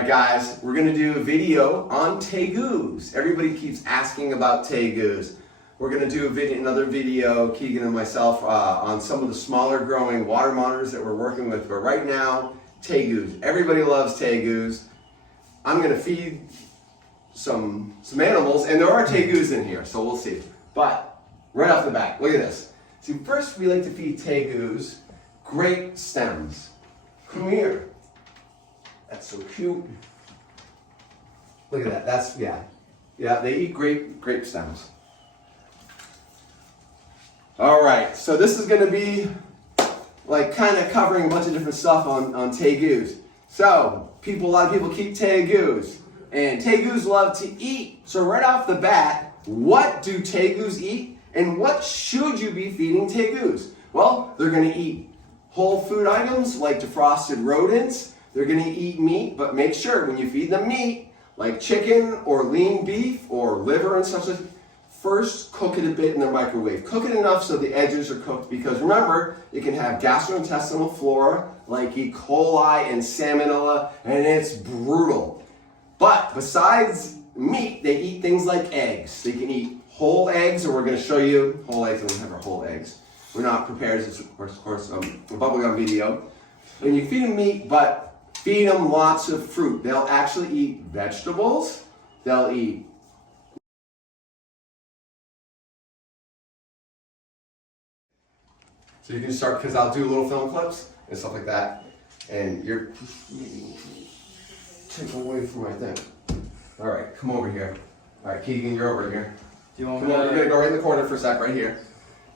Alright guys, we're going to do a video on tegus. Everybody keeps asking about tegus. We're going to do another video, Keegan and myself, on some of the smaller growing water monitors that we're working with. But right now, tegus. Everybody loves tegus. I'm going to feed some animals, and there are tegus in here, so we'll see. But right off the bat, look at this. See, first we like to feed tegus grape stems. Come here. That's so cute. Look at that. That's, yeah, they eat grape stems. All right, so this is going to be like kind of covering a bunch of different stuff on tegus. So a lot of people keep tegus, and tegus love to eat. So right off the bat, what do tegus eat, and what should you be feeding tegus? Well, they're going to eat whole food items like defrosted rodents. They're going to eat meat, but make sure when you feed them meat, like chicken or lean beef or liver and such, first cook it a bit in the microwave. Cook it enough so the edges are cooked, because remember, it can have gastrointestinal flora like E. coli and salmonella, and it's brutal. But besides meat, they eat things like eggs. They can eat whole eggs, and we're going to show you whole eggs, and we have our whole eggs. We're not prepared, this is of course a bubblegum video. And you feed them meat, but feed them lots of fruit. They'll actually eat vegetables. They'll eat so you can start, because I'll do little film clips and stuff like that. And you're taking away from my thing. All right, come over here. All right, Keegan, you're over here. Do you want Come on, we're gonna go right in the corner for a sec, right here.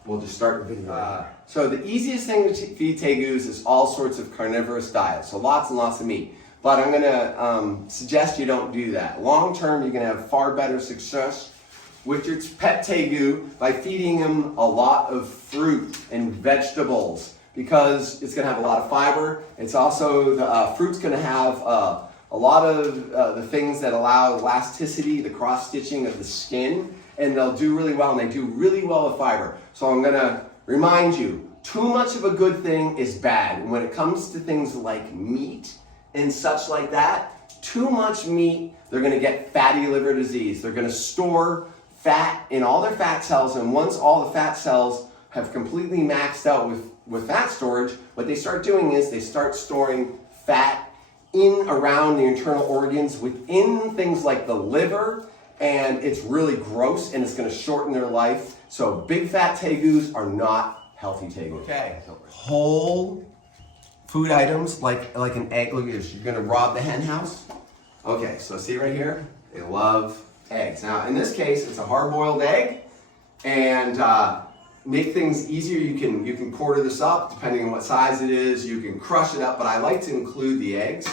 We'll just start the video. So the easiest thing to feed tegus is all sorts of carnivorous diets, so lots and lots of meat. But I'm gonna suggest you don't do that. Long term, you're gonna have far better success with your pet tegu by feeding him a lot of fruit and vegetables, because it's gonna have a lot of fiber. It's also, the fruit's gonna have a lot of the things that allow elasticity, the cross-stitching of the skin, and they'll do really well, and they do really well with fiber. So I'm gonna remind you, too much of a good thing is bad. And when it comes to things like meat and such like that, too much meat, they're gonna get fatty liver disease. They're gonna store fat in all their fat cells, and once all the fat cells have completely maxed out with fat storage, what they start doing is they start storing fat in around the internal organs within things like the liver, and it's really gross, and it's going to shorten their life. So big fat tegus are not healthy tegus. Okay, whole food items like an egg. Look at this. You're going to rob the hen house. Okay, so see right here, they love eggs. Now in this case, it's a hard-boiled egg, and make things easier, you can quarter this up depending on what size it is. You can crush it up, but I like to include the eggs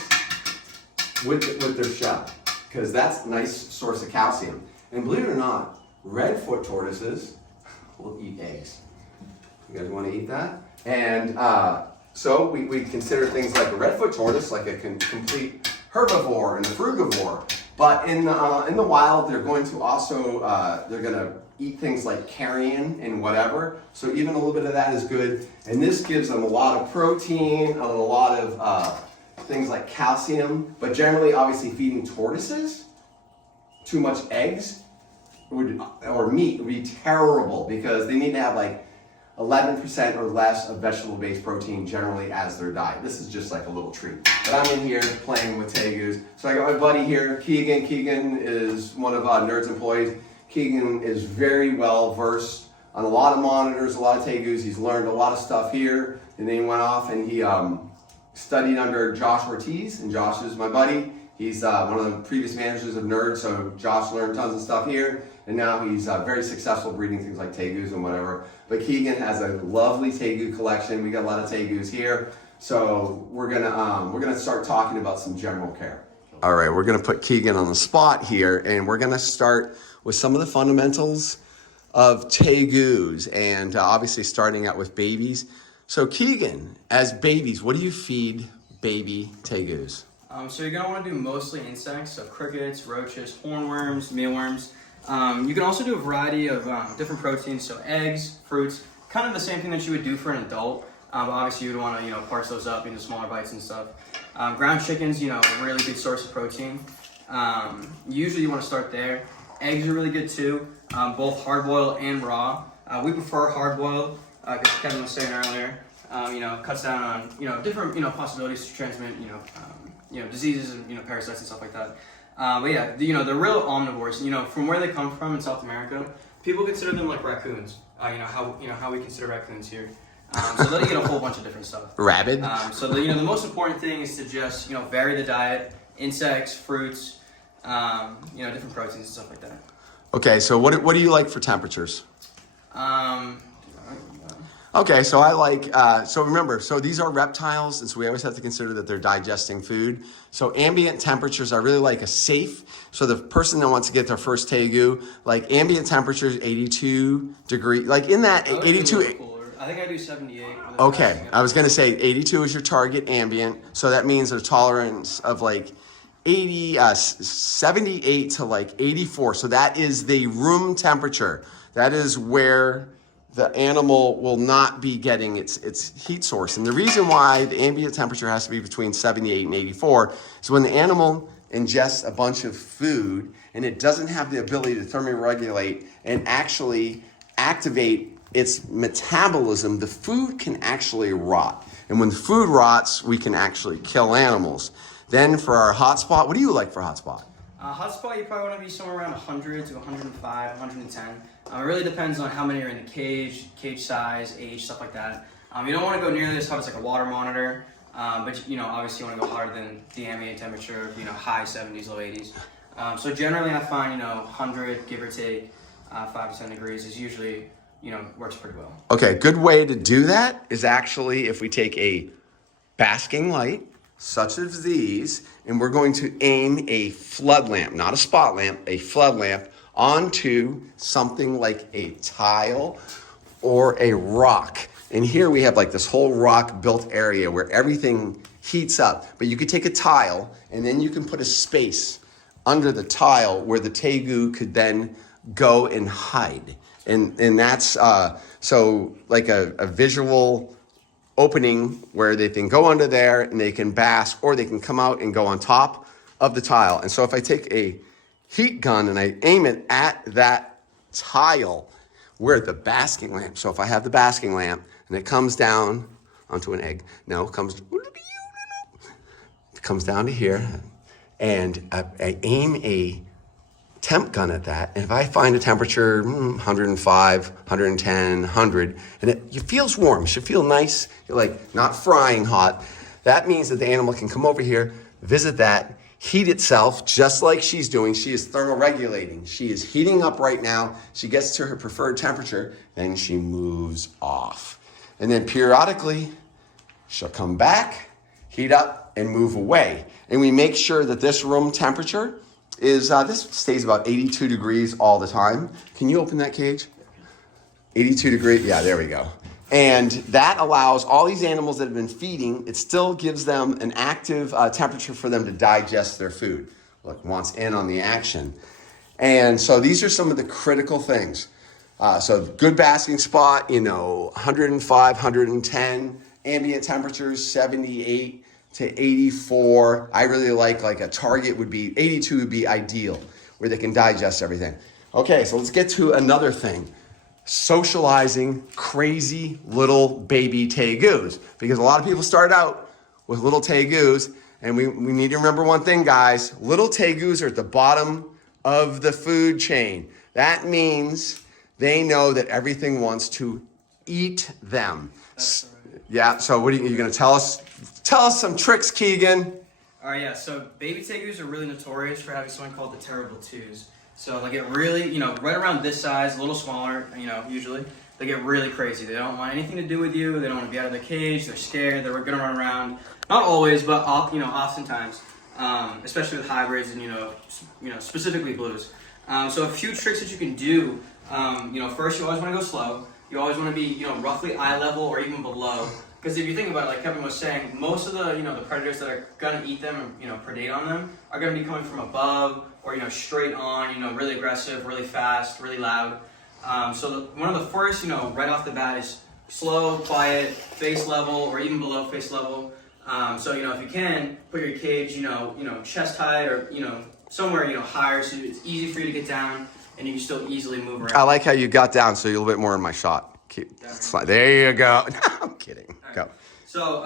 with their shell, because that's a nice source of calcium. And believe it or not, redfoot tortoises will eat eggs. You guys want to eat that? And so we consider things like a redfoot tortoise like a complete herbivore and a frugivore. But in the wild, they're going to also they're going to eat things like carrion and whatever. So even a little bit of that is good. And this gives them a lot of protein and a lot of things like calcium. But generally, obviously, feeding tortoises too much eggs or meat would be terrible, because they need to have like 11% or less of vegetable-based protein generally as their diet. This is just like a little treat. But I'm in here playing with tegus. So I got my buddy here, Keegan. Keegan is one of Nerd's employees. Keegan is very well versed on a lot of monitors, a lot of tegus. He's learned a lot of stuff here, and then he went off and he studied under Josh Ortiz, and Josh is my buddy. He's one of the previous managers of Nerd, so Josh learned tons of stuff here, and now he's very successful breeding things like tegus and whatever. But Keegan has a lovely tegu collection. We got a lot of tegus here, so we're gonna start talking about some general care. All right, we're gonna put Keegan on the spot here, and we're gonna start with some of the fundamentals of tegus, and obviously starting out with babies. So Keegan, as babies, what do you feed baby tegus? So you're going to want to do mostly insects, so crickets, roaches, hornworms, mealworms. You can also do a variety of different proteins, so eggs, fruits, kind of the same thing that you would do for an adult. but obviously you would want to, parse those up into smaller bites and stuff. Ground chickens, a really good source of protein. Usually you want to start there. Eggs are really good too, both hard-boiled and raw. We prefer hard-boiled, because Kevin was saying earlier, cuts down on, different, possibilities to transmit, diseases and, parasites and stuff like that. But yeah, the real omnivores, from where they come from in South America, people consider them like raccoons. How we consider raccoons here. So they'll eat a whole bunch of different stuff. Rabid. So the most important thing is to just vary the diet, insects, fruits, different proteins and stuff like that. Okay, so what do you like for temperatures? Okay, so I like, so remember, so these are reptiles, and so we always have to consider that they're digesting food. So ambient temperatures, I really like a safe, so the person that wants to get their first tegu, like ambient temperatures, 82 degrees, like in that 82. I think I do 78. Okay, I was gonna say 82 is your target ambient, so that means a tolerance of like 78 to like 84. So that is the room temperature. That is where the animal will not be getting its heat source. And the reason why the ambient temperature has to be between 78 and 84 is when the animal ingests a bunch of food and it doesn't have the ability to thermoregulate and actually activate its metabolism, the food can actually rot. And when the food rots, we can actually kill animals. Then for our hotspot, what do you like for hotspot? Hotspot, you probably want to be somewhere around 100 to 105, 110. It really depends on how many are in the cage size, age, stuff like that. You don't want to go nearly as hot as like a water monitor, but obviously you want to go hotter than the ambient temperature of high 70s, low 80s. So generally I find 100, give or take, 5 to 10 degrees is usually works pretty well. Okay, good way to do that is actually if we take a basking light, such as these, and we're going to aim a flood lamp, not a spot lamp, a flood lamp, onto something like a tile or a rock. And here we have like this whole rock built area where everything heats up. But you could take a tile and then you can put a space under the tile where the tegu could then go and hide. And that's so like a visual opening where they can go under there and they can bask, or they can come out and go on top of the tile. And so if I take a heat gun and I aim it at that tile, we're at the basking lamp. So if I have the basking lamp and it comes down onto an egg, it comes down to here, and I aim a temp gun at that, and if I find a temperature 105, 110, 100, and it feels warm, it should feel nice, you're like not frying hot, that means that the animal can come over here, visit that, heat itself just like she's doing. She is thermoregulating. She is heating up right now. She gets to her preferred temperature, then she moves off. And then periodically, she'll come back, heat up, and move away. And we make sure that this room temperature is, this stays about 82 degrees all the time. Can you open that cage? 82 degrees, yeah, there we go. And that allows all these animals that have been feeding, it still gives them an active temperature for them to digest their food. Look, wants in on the action. And so these are some of the critical things. So good basking spot, 105, 110, ambient temperatures, 78 to 84. I really like a target would be, 82 would be ideal, where they can digest everything. Okay, so let's get to another thing. Socializing crazy little baby tegus. Because a lot of people start out with little tegus, and we need to remember one thing, guys. Little tegus are at the bottom of the food chain. That means they know that everything wants to eat them. That's right. Yeah, so what are you going to tell us? Tell us some tricks, Keegan. All right, yeah, so baby tegus are really notorious for having something called the terrible twos. So they get really, right around this size, a little smaller, usually. They get really crazy. They don't want anything to do with you. They don't want to be out of their cage. They're scared. They're going to run around. Not always, but oftentimes, especially with hybrids and specifically blues. So a few tricks that you can do. First you always want to go slow. You always want to be roughly eye level or even below. Because if you think about it, like Kevin was saying, most of the the predators that are gonna eat them and predate on them are gonna be coming from above or straight on, really aggressive, really fast, really loud. So one of the first, right off the bat is slow, quiet, face level, or even below face level. So if you can, put your cage, chest height or somewhere higher, so it's easy for you to get down and you can still easily move around. I like how you got down so you're a little bit more in my shot. There you go. I'm kidding. Right. Go. So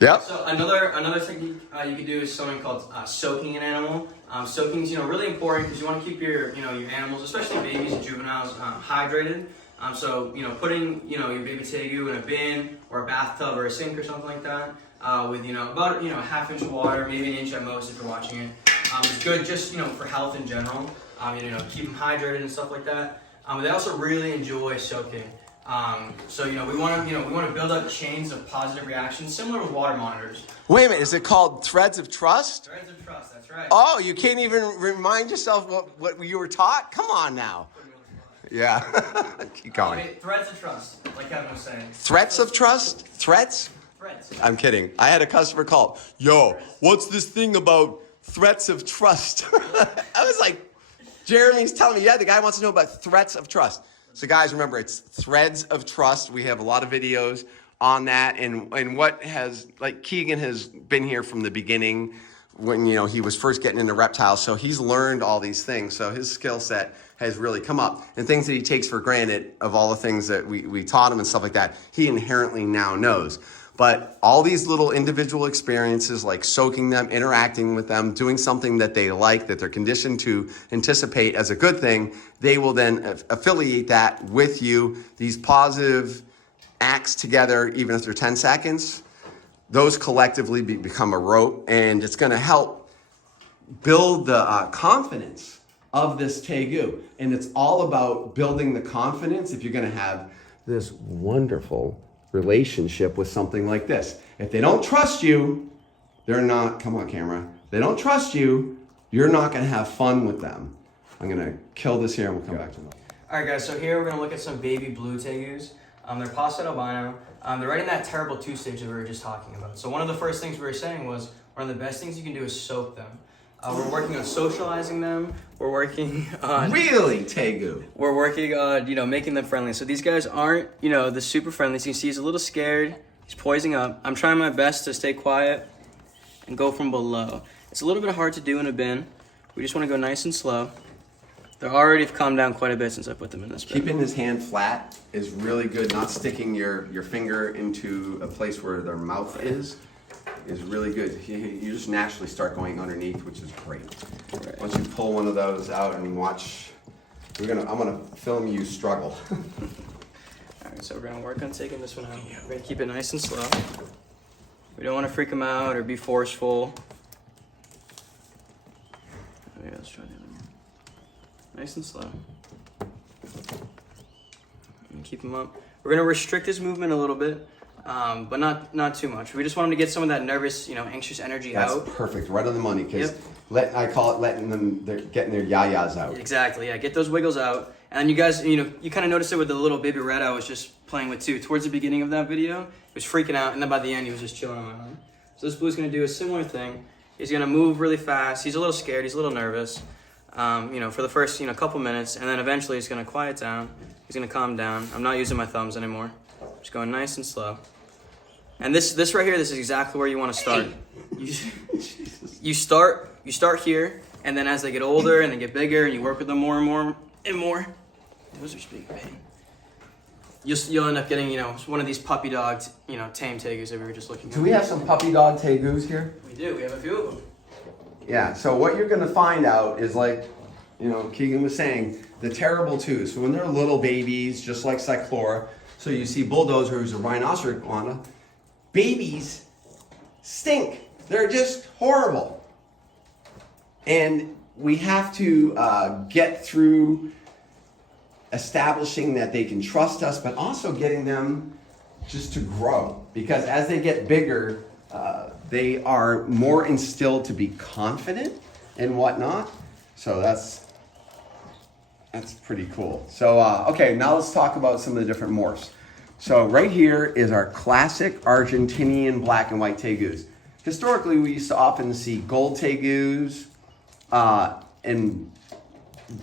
Yep. So another technique you can do is something called soaking an animal. Soaking is really important because you want to keep your your animals, especially babies and juveniles, hydrated. So putting your baby tegu in a bin or a bathtub or a sink or something like that with about a half inch of water, maybe an inch at most if you're watching it. It's good just for health in general. Keep them hydrated and stuff like that. They also really enjoy soaking. So we want to build up chains of positive reactions, similar with water monitors. Wait a minute, is it called threads of trust? Threads of trust, that's right. Oh, you can't even remind yourself what you were taught? Come on now. Yeah. Keep going. Okay, threads of trust, like Kevin was saying. Threats of trust? Threats? Threads. I'm kidding. I had a customer call. Yo, what's this thing about threats of trust? I was like, Jeremy's telling me, yeah, the guy wants to know about threats of trust. So guys, remember, it's threads of trust. We have a lot of videos on that. And what has, like Keegan has been here from the beginning when, he was first getting into reptiles. So he's learned all these things. So his skill set has really come up. And things that he takes for granted of all the things that we taught him and stuff like that, he inherently now knows. But all these little individual experiences, like soaking them, interacting with them, doing something that they like, that they're conditioned to anticipate as a good thing, they will then affiliate that with you. These positive acts together, even if they're 10 seconds, those collectively become a rope, and it's going to help build the confidence of this tegu. And it's all about building the confidence if you're going to have this wonderful relationship with something like this. If they don't trust you, they're not, come on camera, they don't trust you, you're not going to have fun with them. I'm going to kill this here and we'll come back to them. Alright guys, so here we're going to look at some baby blue tegus. They're posted albino. They're right in that terrible 2 stage that we were just talking about. So one of the first things we were saying was one of the best things you can do is soak them. We're working on socializing them. We're working on... Really, Tegu? We're working on, making them friendly. So these guys aren't, the super friendly. So you can see he's a little scared. He's poising up. I'm trying my best to stay quiet and go from below. It's a little bit hard to do in a bin. We just want to go nice and slow. They're already calmed down quite a bit since I put them in this bin. Keeping his hand flat is really good. Not sticking your finger into a place where their mouth is really good. You just naturally start going underneath, which is great. Right. Once you pull one of those out and watch, I'm gonna film you struggle. All right, so we're gonna work on taking this one out. We're gonna keep it nice and slow. We don't want to freak them out or be forceful. Okay, let's try the other one. Nice and slow. And keep him up. We're gonna restrict his movement a little bit. But not too much. We just want them to get some of that nervous, anxious energy out. That's perfect, right on the money. Because I call it letting them, they're getting their yayas out. Exactly, yeah. Get those wiggles out. And you guys, you kind of noticed it with the little baby red I was just playing with too. Towards the beginning of that video, he was freaking out, and then by the end, he was just chilling on my arm. So this blue's gonna do a similar thing. He's gonna move really fast. He's a little scared. He's a little nervous. For the first, couple minutes, and then eventually he's gonna quiet down. He's gonna calm down. I'm not using my thumbs anymore. Just going nice and slow. And this right here, this is exactly where you want to start. You start here, and then as they get older and they get bigger, and you work with them more and more and more, those are just big pain. You'll end up getting one of these puppy dog tame tegus that we were just looking at. Do we have some puppy dog tegus here? We do. We have a few of them. Yeah. So what you're gonna find out is like, Keegan was saying, the terrible twos. So when they're little babies, just like Cyclora. So you see bulldozer, who's a rhinoceros iguana. Babies stink. They're just horrible. And we have to get through establishing that they can trust us, but also getting them just to grow. Because as they get bigger, they are more instilled to be confident and whatnot. So that's pretty cool. So, okay, now let's talk about some of the different morphs. So right here is our classic Argentinian black and white tegus. Historically, we used to often see gold tegus and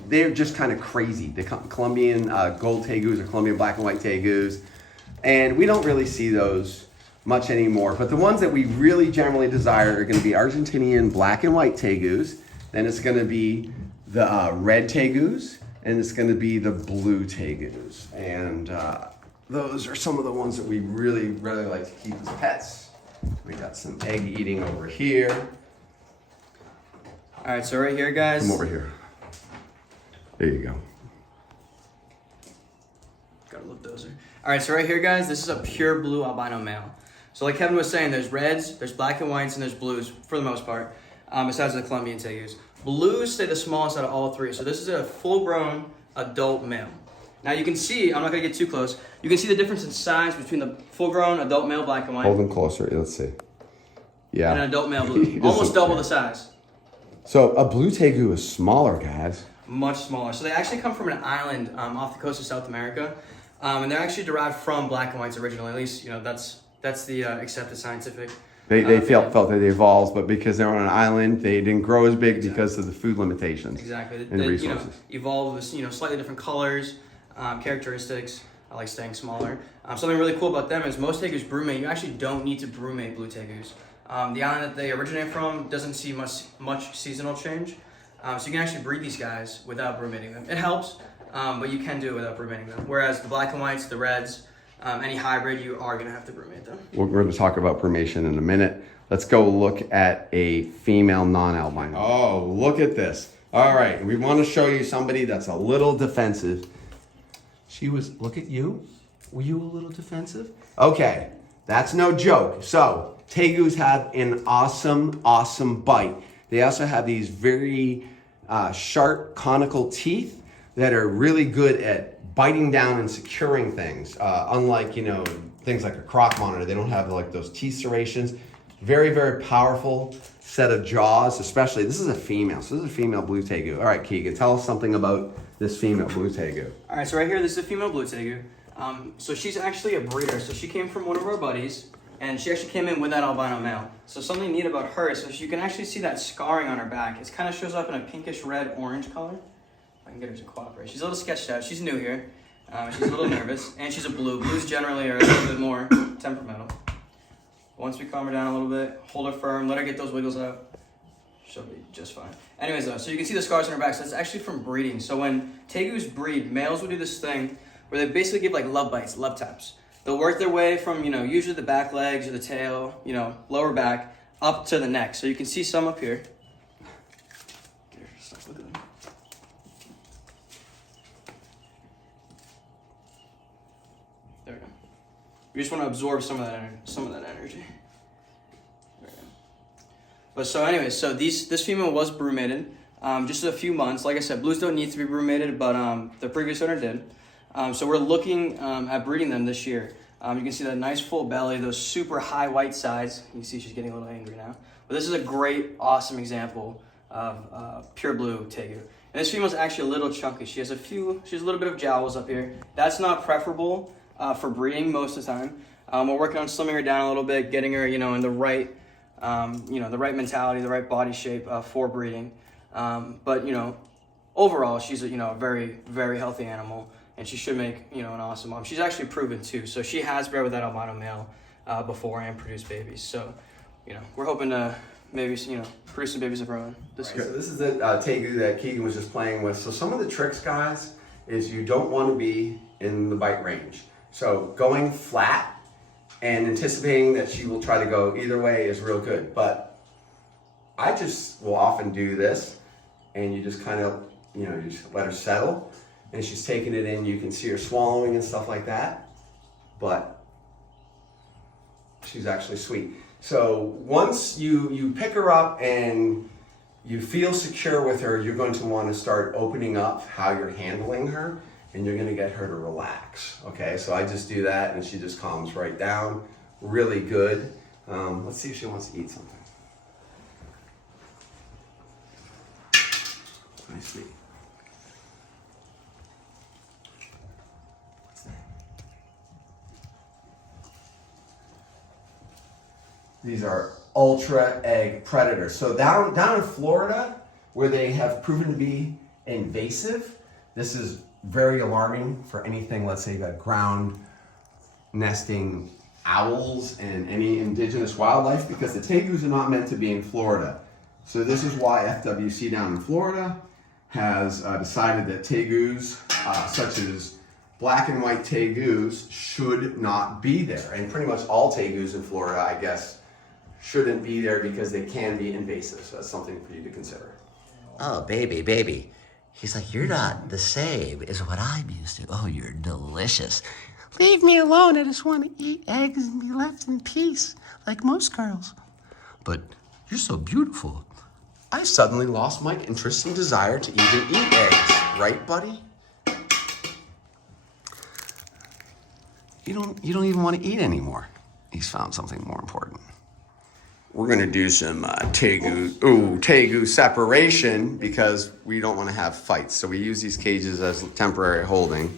they're just kind of crazy. The Colombian gold tegus or Colombian black and white tegus. And we don't really see those much anymore. But the ones that we really generally desire are going to be Argentinian black and white tegus. Then it's going to be the red tegus. And it's going to be the blue tegus. And those are some of the ones that we really, really like to keep as pets. We got some egg eating over here. All right, so right here, guys. Come over here. There you go. Gotta love those. All right, so right here, guys, this is a pure blue albino male. So like Kevin was saying, there's reds, there's black and whites, and there's blues for the most part, besides the Colombian tegus. Blues stay the smallest out of all three. So this is a full-grown adult male. Now you can see, I'm not gonna get too close, you can see the difference in size between the full-grown adult male black and white. Hold them closer, let's see. Yeah. And an adult male blue, almost double the size. So a blue tegu is smaller, guys. Much smaller. So they actually come from an island off the coast of South America, and they're actually derived from black and whites originally. At least that's the accepted scientific. They felt that they evolved, but because they're on an island, they didn't grow as big because of the food limitations. Exactly. And resources. Evolved with slightly different colors, characteristics. I like staying smaller. Something really cool about them is most tegus brumate. You actually don't need to brumate blue tegus. The island that they originate from doesn't see much seasonal change. So you can actually breed these guys without brumating them. It helps, but you can do it without brumating them. Whereas the black and whites, the reds, any hybrid, you are going to have to brumate them. We're going to talk about brumation in a minute. Let's go look at a female non-albino. Oh, look at this. All right, we want to show you somebody that's a little defensive. Look at you. Were you a little defensive? Okay, that's no joke. So, tegus have an awesome bite. They also have these very sharp conical teeth that are really good at biting down and securing things. Unlike, things like a croc monitor, they don't have like those teeth serrations. Very, very powerful set of jaws, especially, this is a female. So this is a female blue tegu. All right, Keegan, tell us something about this female blue tegu. All right, so right here, this is a female blue tegu. So she's actually a breeder. So she came from one of our buddies, and she actually came in with that albino male. So something neat about her, so you can actually see that scarring on her back. It kind of shows up in a pinkish red orange color. If I can get her to cooperate. She's a little sketched out. She's new here. She's a little nervous, and she's a blue. Blues generally are a little bit more temperamental. Once we calm her down a little bit, hold her firm, let her get those wiggles out, she'll be just fine. Anyways, so you can see the scars on her back. So that's actually from breeding. So when tegus breed, males will do this thing where they basically give like love bites, love taps. They'll work their way from, usually the back legs or the tail, lower back, up to the neck. So you can see some up here. Get her stuck with them. There we go. We just want to absorb some of that energy. There we go. But so anyways, so this female was brumated just a few months. Like I said, blues don't need to be brumated, but the previous owner did. So we're looking at breeding them this year. You can see that nice full belly, those super high white sides. You can see she's getting a little angry now. But this is a great, awesome example of pure blue tegu. And this female's actually a little chunky. She has a little bit of jowls up here. That's not preferable for breeding most of the time. We're working on slimming her down a little bit, getting her, in the right, the right mentality, the right body shape for breeding. But overall, she's a very, very healthy animal. And she should make, an awesome mom. She's actually proven too. So she has bred with that albino male before and produced babies. So, we're hoping to maybe, produce some babies of her own this year. So this is the tegu that Keegan was just playing with. So some of the tricks, guys, is you don't want to be in the bite range. So going flat and anticipating that she will try to go either way is real good. But I just will often do this, and you just kind of, you just let her settle. And she's taking it in, you can see her swallowing and stuff like that, but she's actually sweet. So once you pick her up and you feel secure with her, you're going to want to start opening up how you're handling her, and you're going to get her to relax. Okay, so I just do that and she just calms right down. Really good. Let's see if she wants to eat something. Nice sweet. These are ultra egg predators. So down in Florida, where they have proven to be invasive. This is very alarming for anything, let's say, that ground nesting owls and any indigenous wildlife, because the tegus are not meant to be in Florida. So this is why FWC down in Florida has decided that tegus, such as black and white tegus, should not be there. And pretty much all tegus in Florida, I guess, shouldn't be there because they can be invasive. So that's something for you to consider. Oh, baby. He's like, you're not the same as what I'm used to. Oh, you're delicious. Leave me alone. I just want to eat eggs and be left in peace, like most girls. But you're so beautiful. I suddenly lost my interest and desire to even eat eggs. Right, buddy? You don't even want to eat anymore. He's found something more important. We're gonna do some tegu separation because we don't want to have fights. So we use these cages as temporary holding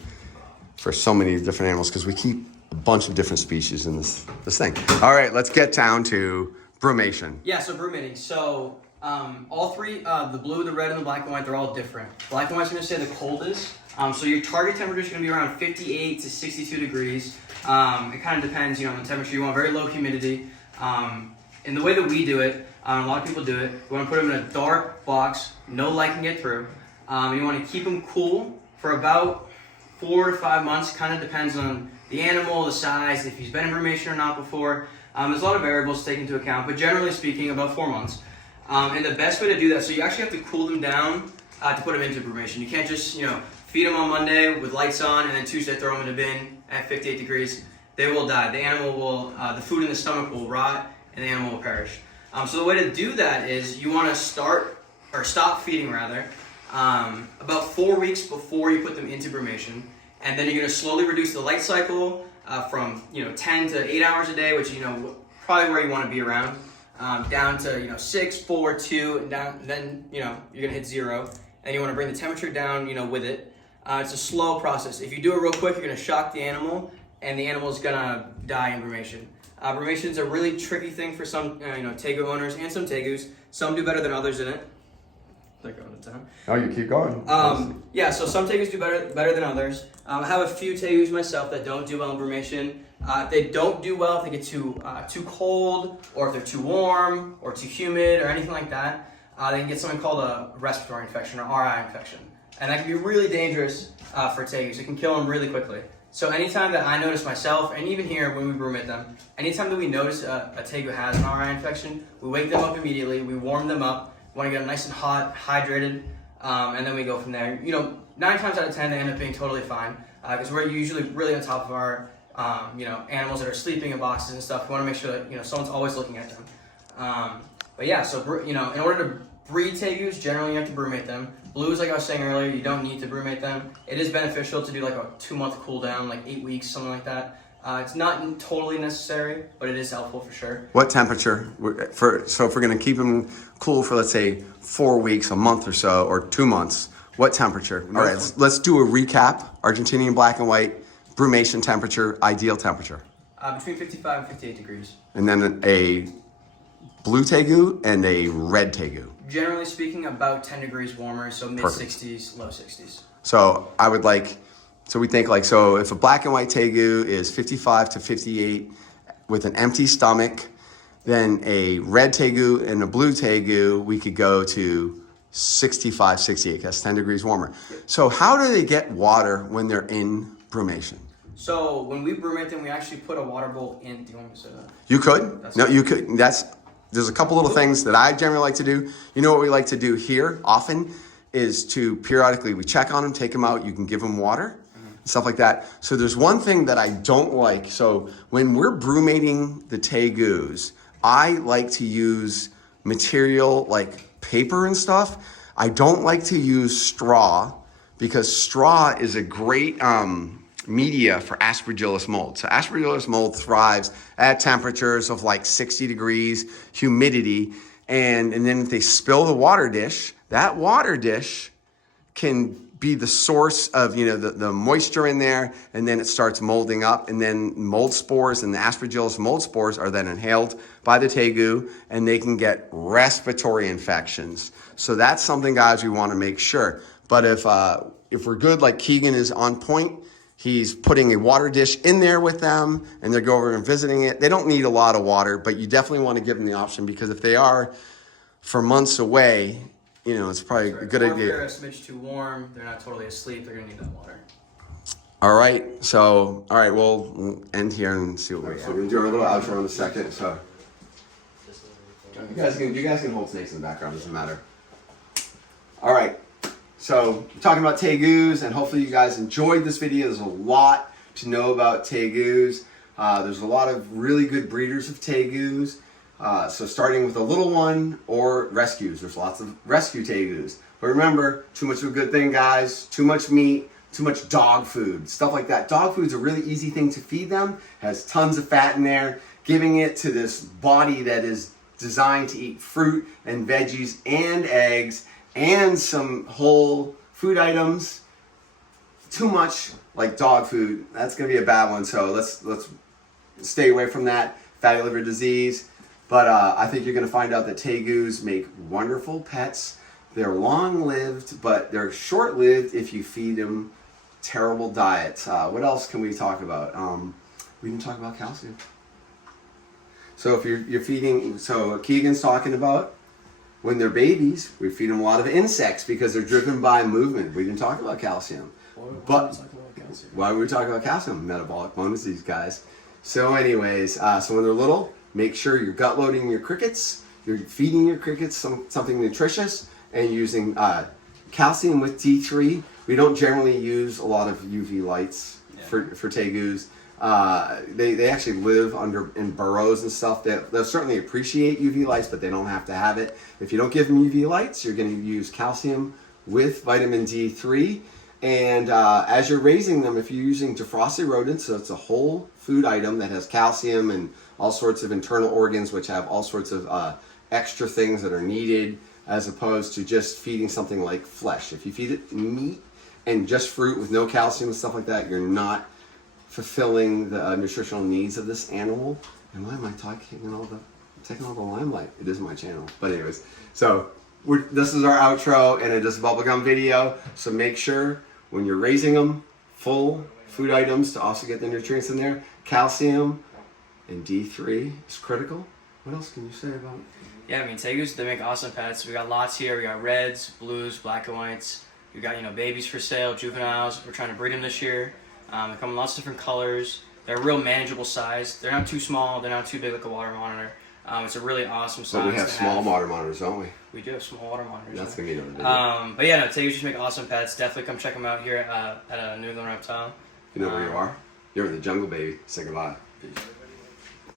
for so many different animals because we keep a bunch of different species in this thing. All right, let's get down to brumation. Yeah, so brumating. So all three, the blue, the red, and the black and white, they're all different. Black and white's gonna say the coldest. So your target temperature is gonna be around 58 to 62 degrees. It kind of depends, on the temperature. You want very low humidity. And the way that we do it, a lot of people do it, we want to put them in a dark box, no light can get through. You want to keep them cool for about 4 to 5 months, kind of depends on the animal, the size, if he's been in brumation or not before. There's a lot of variables to take into account, but generally speaking, about 4 months. And the best way to do that, so you actually have to cool them down to put them into brumation. You can't just, feed them on Monday with lights on and then Tuesday throw them in a bin at 58 degrees. They will die. The animal will, the food in the stomach will rot and the animal will perish. So the way to do that is you want to stop feeding rather, about 4 weeks before you put them into brumation, and then you're going to slowly reduce the light cycle from 10 to 8 hours a day, which probably where you want to be around, down to 6, 4, 2, and down. Then you're going to hit 0, and you want to bring the temperature down with it. It's a slow process. If you do it real quick, you're going to shock the animal, and the animal is going to die in brumation. Brumation is a really tricky thing for some, tegu owners and some tegus. Some do better than others in it. They're going to town. Oh, you keep going. Yeah, so some tegus do better than others. I have a few tegus myself that don't do well in brumation. If they don't do well, if they get too cold, or if they're too warm, or too humid, or anything like that, they can get something called a respiratory infection or RI infection, and that can be really dangerous for tegus. It can kill them really quickly. So anytime that I notice myself, and even here when we brumate them, anytime that we notice a tegu has an RI infection, we wake them up immediately, we warm them up, we want to get them nice and hot, hydrated, and then we go from there. 9 times out of 10 they end up being totally fine, because we're usually really on top of our animals that are sleeping in boxes and stuff. We want to make sure that someone's always looking at them. But yeah, so in order to breed tegus, generally you have to brumate them. Blues, like I was saying earlier, you don't need to brumate them. It is beneficial to do like a 2-month cool down, like 8 weeks, something like that. It's not totally necessary, but it is helpful for sure. What temperature? So if we're going to keep them cool for, let's say, 4 weeks, a month or so, or 2 months, what temperature? All right, let's do a recap. Argentinian black and white, brumation temperature, ideal temperature. Between 55 and 58 degrees. And then a blue tegu and a red tegu. Generally speaking, about 10 degrees warmer, so mid-60s, low 60s. So I would we think so if a black and white tegu is 55 to 58 with an empty stomach, then a red tegu and a blue tegu, we could go to 65, 68, that's 10 degrees warmer. So how do they get water when they're in brumation? So when we brumate them, we actually put a water bowl in. Do you want me to say that? You could. You could. There's a couple little things that I generally like to do. What we like to do here often is to periodically, we check on them, take them out, you can give them water, stuff like that. So there's one thing that I don't like. So when we're brumating the tegus, I like to use material like paper and stuff. I don't like to use straw because straw is a great media for Aspergillus mold. So Aspergillus mold thrives at temperatures of like 60 degrees, humidity, and then if they spill the water dish, that water dish can be the source of, you know, the moisture in there, and then it starts molding up, and then mold spores and the Aspergillus mold spores are then inhaled by the tegu, and they can get respiratory infections. So that's something, guys, we want to make sure. But if we're good, like Keegan is on point, he's putting a water dish in there with them, and they go over and visiting it. They don't need a lot of water, but you definitely want to give them the option, because if they are for months away, you know, it's probably a good idea. If they're a smidge too warm, they're not totally asleep, they're going to need that water. All right, so, all right, we'll end here and see what we got. So we're going to do our little outro in a second. So you guys can hold snakes in the background, doesn't matter. All right, so we're talking about tegus, and hopefully you guys enjoyed this video. There's a lot to know about tegus. There's a lot of really good breeders of tegus. So starting with a little one or rescues. There's lots of rescue tegus. But remember, too much of a good thing, guys. Too much meat, too much dog food, stuff like that. Dog food's a really easy thing to feed them. Has tons of fat in there. Giving it to this body that is designed to eat fruit and veggies and eggs and some whole food items. Too much like dog food, that's gonna be a bad one. So let's stay away from that. Fatty liver disease. But I think you're going to find out that tegus make wonderful pets. They're long-lived, but they're short-lived if you feed them terrible diets. What else can we talk about? We didn't talk about calcium. So if you're feeding, so Keegan's talking about when they're babies, we feed them a lot of insects because they're driven by movement. We didn't talk about calcium. Why were we talking about calcium? Metabolic bone disease, guys. So anyways, so when they're little, make sure you're gut loading your crickets, you're feeding your crickets something nutritious, and using calcium with D3. We don't generally use a lot of UV lights for tegus. They actually live in burrows and stuff. They'll certainly appreciate UV lights, but they don't have to have it. If you don't give them UV lights, you're going to use calcium with vitamin D3. And as you're raising them, if you're using defrosted rodents, so it's a whole food item that has calcium and all sorts of internal organs which have all sorts of extra things that are needed, as opposed to just feeding something like flesh. If you feed it meat and just fruit with no calcium and stuff like that, you're not fulfilling the nutritional needs of this animal. And why am I taking all the limelight? It isn't my channel. But anyways, so this is our outro, and it is a bubblegum video. So make sure when you're raising them, full food items to also get the nutrients in there. Calcium and D3 is critical. What else can you say about it? Yeah, I mean, tegus, they make awesome pets. We got lots here. We got reds, blues, black and whites. We got, babies for sale, juveniles. We're trying to breed them this year. They come in lots of different colors. They're a real manageable size. They're not too small. They're not too big like a water monitor. It's a really awesome size. But we have small water monitors, don't we? We do have small water monitors. That's going to be another video. But yeah, no, tegus just make awesome pets. Definitely come check them out here at New England Reptile. You know where you are? You're in the jungle, baby. Say goodbye. Peace.